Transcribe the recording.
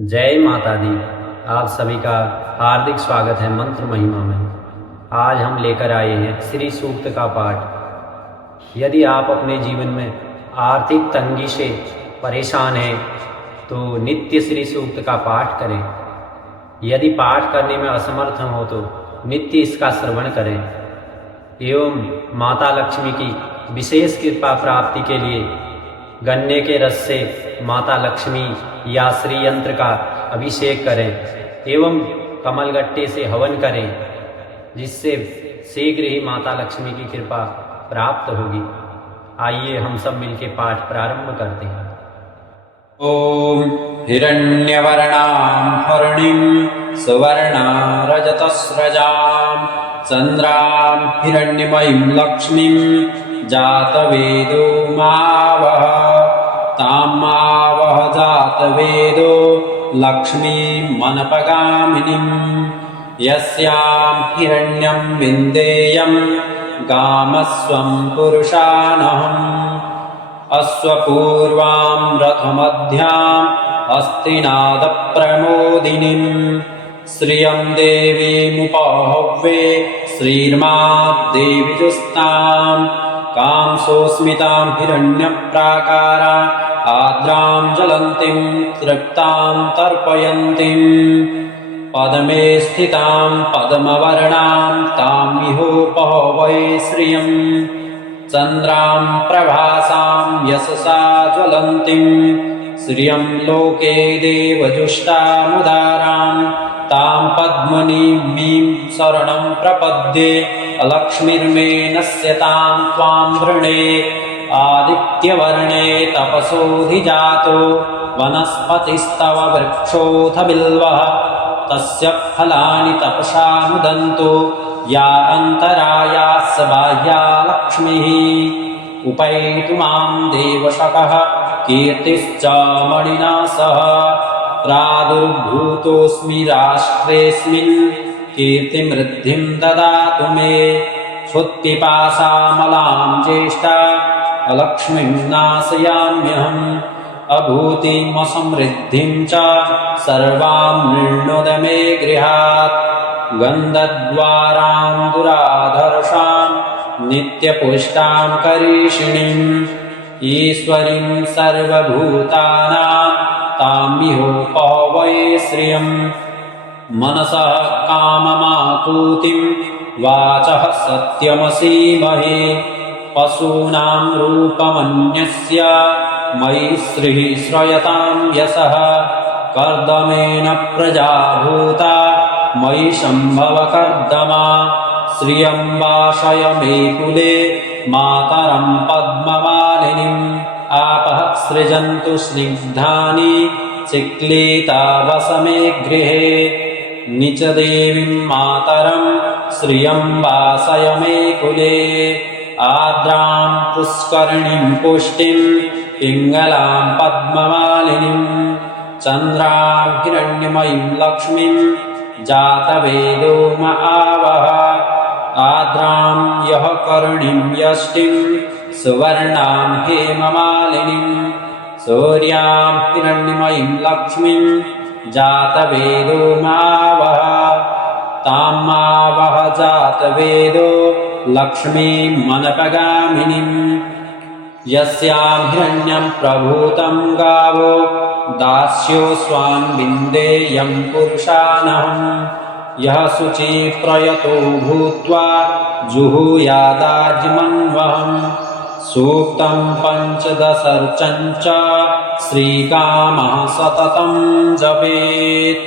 जय माता दी। आप सभी का हार्दिक स्वागत है मंत्र महिमा में। आज हम लेकर आए हैं श्री सूक्त का पाठ। यदि आप अपने जीवन में आर्थिक तंगी से परेशान हैं तो नित्य श्री सूक्त का पाठ करें। यदि पाठ करने में असमर्थ हो तो नित्य इसका श्रवण करें एवं माता लक्ष्मी की विशेष कृपा प्राप्ति के लिए गन्ने के रस से माता लक्ष्मी या श्री यंत्र का अभिषेक करें एवं कमलगट्टे से हवन करें, जिससे शीघ्र ही माता लक्ष्मी की कृपा प्राप्त होगी। आइए हम सब मिलकर पाठ प्रारंभ करते हैं। ओम हिरण्यवर्णां हरिणीं सुवर्णां रजतस्रजां चन्द्रां हिरण्यमयीं लक्ष्मीं जातवेदो मावह तां मावह जातवेदो लक्ष्मीं मनपगामिनीं यस्यां हिरण्यं विन्देयं गामस्वं पुरुषानहम् अश्वपूर्वां रथमध्याम् अस्तिनादप्रमोदिनीं श्रियं देवीमुपहव्ये श्रीर्माद्देवीजुस्तां कांसोऽस्मितां हिरण्यप्राकारा आर्द्रां ज्वलन्तीं तृप्तां तर्पयन्तीं पद्मे स्थितां पद्मवर्णां तामिहोपहवये श्रियम् चन्द्रां प्रभासां यशसा ज्वलन्तीं श्रियं लोके देवजुष्टामुदारां तां पद्मनीमीं शरणं प्रपद्ये अलक्ष्मीर्मे नश्यतां त्वां वृणे आदित्यवर्णे तपसोऽधिजातो वनस्पतिस्तव वृक्षोऽथ बिल्वः तस्य फलानि तपसा नुदन्तु या अन्तरायाः बाह्या लक्ष्मीः उपैतु मां देवशकः कीर्तिश्च मणिना सह प्रादुर्भूतोऽस्मि राष्ट्रेऽस्मिन् कीर्तिमृद्धिं ददातु मे क्षुत्पिपासामलां ज्येष्ठा अलक्ष्मीं नाशयाम्यहम् अभूतिमसमृद्धिं च सर्वां निर्णुद मे गृहात् गन्धद्वारां दुराधर्षां नित्यपुष्टां करीषिणीम् ईश्वरीं सर्वभूतानां तामिहोपहवये श्रियम् मनसः काममाकुतिं वाचः सत्यमसीमहे पशूनां रूपमन्यस्य मयि श्रीः श्रयतां यशः कर्दमेन प्रजा भूता मयि सम्भव कर्दमा श्रियं वाशय मे कुले मातरं पद्ममालिनीम् आपः सृजन्तु स्निग्धानि चिक्लीता वस मे गृहे निचदेवीं मातरं श्रियं वासय मे कुले आर्द्रां पुष्करिणीं पुष्टिं पिङ्गलां पद्ममालिनीं चन्द्रां हिरण्यमयीं लक्ष्मीं जातवेदो आवह आर्द्रां यः करुणीं यष्टिं सुवर्णां हेममालिनीं सूर्यां हिरण्यमयीं लक्ष्मीं जातवेदो आवह तां आवह जातवेदो लक्ष्मीं मनपगामिनीं यस्यां हिरण्यं प्रभूतं गावो दास्यो स्वां विन्देयं पुरुषानहम् यः शुचिप्रयतो भूत्वा जुहुयादाज्मन्वहम् सूक्तं पञ्चदशर्चं च श्रीकामः सततं जपेत्।